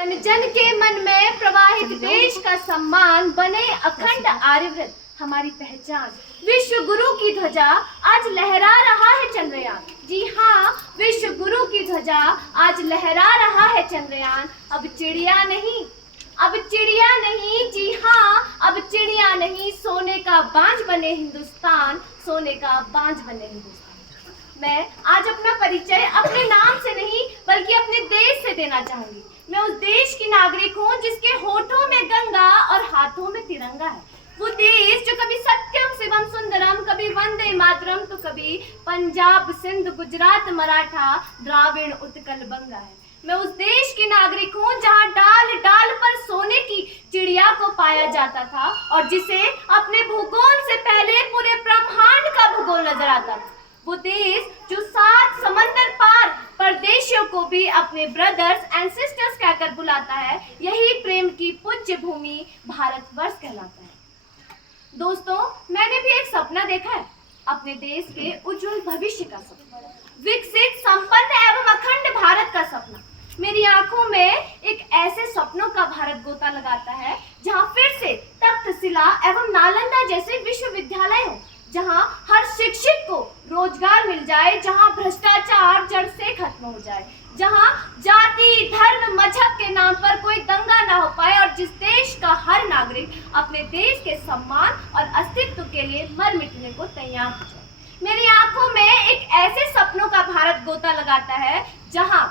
जन जन के मन में प्रवाहित देश का सम्मान बने अखंड आर्यव्रत हमारी पहचान। विश्व गुरु की ध्वजा आज लहरा रहा है चंद्रयान। जी हाँ, विश्व गुरु की ध्वजा आज लहरा रहा है चंद्रयान। अब चिड़िया नहीं, अब चिड़िया नहीं, जी हाँ अब चिड़िया नहीं, सोने का बांझ बने हिंदुस्तान, सोने का बांझ बने हिंदुस्तान। मैं आज अपना परिचय अपने नाम से नहीं बल्कि अपने देश से देना चाहूंगी। मैं उस देश की नागरिक हूँ जिसके होठों में गंगा और हाथों में तिरंगा है। वो देश जो कभी सत्यम शिवम सुंदरम, कभी वंदे मातरम, तो कभी पंजाब सिंध गुजरात मराठा द्राविड़ उत्कल बंगा है। मैं उस देश की नागरिक हूँ जहाँ डाल डाल पर सोने की चिड़िया को पाया जाता था और जिसे अपने भूगोल से पहले पूरे ब्रह्मांड का भूगोल नजर आता था। वो देश जो 7 समंदर पार परदेशियों को भी अपने ब्रदर्स एंड सिस्टर्स कहकर बुलाता है, यही प्रेम की पूज्य भूमि भारतवर्ष कहलाता है। दोस्तों, मैंने भी एक सपना देखा है, अपने देश के उज्जवल भविष्य का सपना, विकसित संपन्न एवं अखंड भारत का सपना। मेरी आंखों में एक ऐसे सपनों का भारत गोता लगाता है जहां फिर से तक्षशिला एवं नालंदा जैसे विश्वविद्यालय हो, जहां हर शिक्षित को रोजगार मिल जाए, जहां भ्रष्टाचार जड़ से खत्म हो जाए, जहां जाति धर्म मजहब के नाम पर कोई दंगा ना हो पाए और जिस देश का हर नागरिक अपने देश के सम्मान और अस्तित्व के लिए मर मिटने को तैयार हो जाए। मेरी आंखों में एक ऐसे सपनों का भारत गोता लगाता है जहां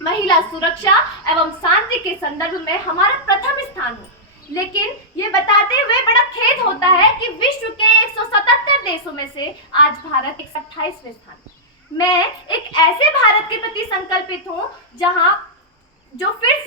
महिला सुरक्षा एवं शांति के संदर्भ में हमारा प्रथम स्थान हो। लेकिन ये बताते हुए बड़ा खेद होता है कि विश्व के 177 देशों में से आज भारत 128वें स्थान। मैं एक ऐसे भारत के प्रति संकल्पित हूँ जहाँ जो फिर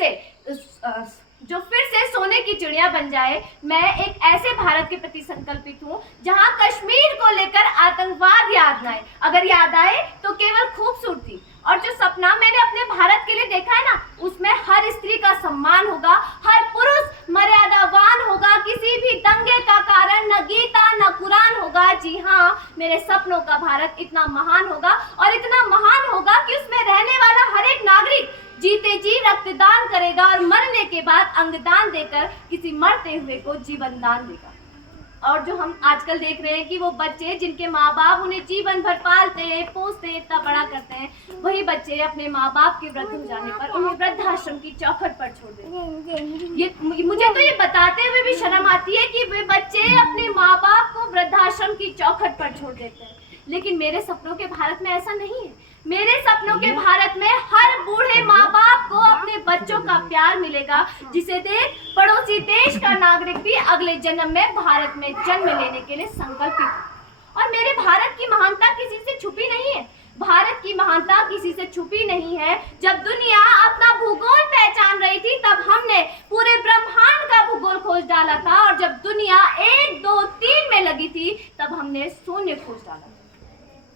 से सोने की चिड़िया बन जाए। मैं एक ऐसे भारत के प्रति संकल्पित हूँ जहाँ कश्मीर को लेकर आतंकवाद याद न आए, अगर याद आए तो केवल खूबसूरती। और जो सपना मैंने अपने भारत के लिए देखा है ना, उसमें हर स्त्री का सम्मान होगा, हर पुरुष मर्यादावान होगा, किसी भी दंगे का कारण न गीता न कुरान होगा। जी हाँ, मेरे सपनों का भारत इतना महान होगा और इतना महान होगा कि उसमें रहने वाला हर एक नागरिक जीते जी रक्तदान करेगा और मरने के बाद अंगदान देकर किसी मरते हुए को जीवन दान देगा। और जो हम आजकल देख रहे हैं कि वो बच्चे जिनके माँ बाप उन्हें जीवन भर पालते हैं, पोसते हैं, इतना बड़ा करते हैं, वही बच्चे अपने माँ बाप के वृद्ध हो जाने पर उन्हें वृद्धाश्रम की चौखट पर छोड़ देते हैं। ये मुझे तो ये बताते हुए भी शर्म आती है कि वे बच्चे अपने माँ बाप को वृद्धाश्रम की चौखट पर छोड़ देते हैं। लेकिन मेरे सपनों के भारत में ऐसा नहीं है। मेरे सपनों के भारत में हर बूढ़े माँ बाप को अपने बच्चों का प्यार मिलेगा, जिसे देख पड़ोसी देश का नागरिक भी अगले जन्म में भारत में जन्म लेने के लिए संकल्पित है। और मेरे भारत की महानता किसी से छुपी नहीं है। भारत की महानता किसी से छुपी नहीं है। जब दुनिया अपना भूगोल पहचान रही थी तब हमने पूरे ब्रह्मांड का भूगोल खोज डाला था, और जब दुनिया 1 2 3 में लगी थी तब हमने शून्य खोज डाला।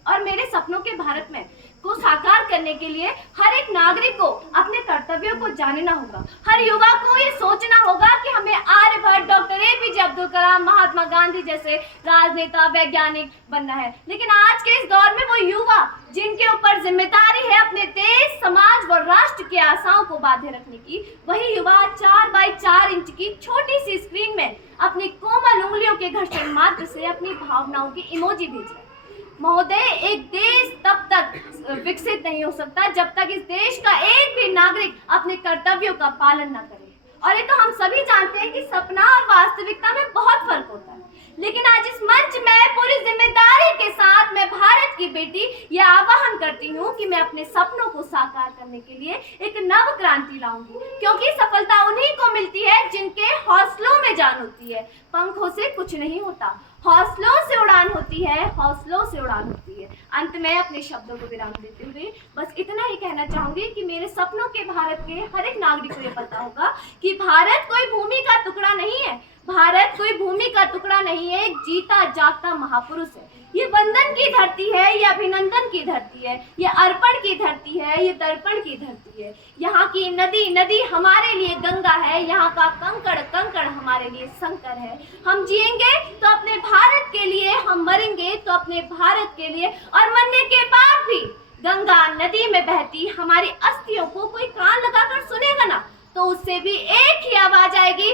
और मेरे सपनों के भारत में को साकार करने के लिए हर एक नागरिक को अपने कर्तव्यों को जानना होगा। हर युवा को ये सोचना होगा कि हमें आर्यभट्ट, डॉक्टर APJ अब्दुल कलाम, महात्मा गांधी जैसे राजनेता वैज्ञानिक बनना है। लेकिन आज के इस दौर में वो युवा जिनके ऊपर जिम्मेदारी है अपने देश समाज व राष्ट्र की आशाओं को बांधे रखने की, वही युवा 4 बाई 4 इंच की छोटी सी स्क्रीन में अपनी कोमल उंगलियों के घर्षण मात्र से अपनी भावनाओं की इमोजी भेज रहे हैं। महोदय, एक देश तब तक विकसित नहीं हो सकता जब तक इस देश का एक भी नागरिक अपने कर्तव्यों का पालन न करे। और ये तो हम सभी जानते हैं कि सपना और वास्तविकता में बहुत फर्क होता है। लेकिन आज इस मंच में पूरी जिम्मेदारी के साथ मैं भारत की बेटी यह आह्वान करती हूँ कि मैं अपने सपनों को साकार करने के लिए एक नव क्रांति लाऊंगी, क्योंकि सफलता उन्हीं को मिलती है जिनके हौसलों में जान होती है। पंखों से कुछ नहीं होता, हौसलों से उड़ान होती है, हौसलों से उड़ान होती है। अंत में अपने शब्दों को विराम देते हुए बस इतना ही कहना चाहूंगी कि मेरे सपनों के भारत के हर एक नागरिक को ये पता होगा कि भारत कोई भूमि का टुकड़ा नहीं है। भारत कोई भूमि का टुकड़ा नहीं है, एक जीता जागता महापुरुष है। ये वंदन की धरती है, ये अभिनंदन की धरती है, ये अर्पण की धरती है, ये दर्पण की धरती है। यहाँ की नदी नदी हमारे लिए गंगा है, यहाँ का कंकड़ कंकड़ हमारे लिए शंकर है। हम जिएंगे तो अपने भारत के लिए, हम मरेंगे तो अपने भारत के लिए, और मरने के बाद भी गंगा नदी में बहती हमारी अस्थियों को कोई कान लगाकर सुनेगा ना, तो उससे भी एक ही आवाज आएगी,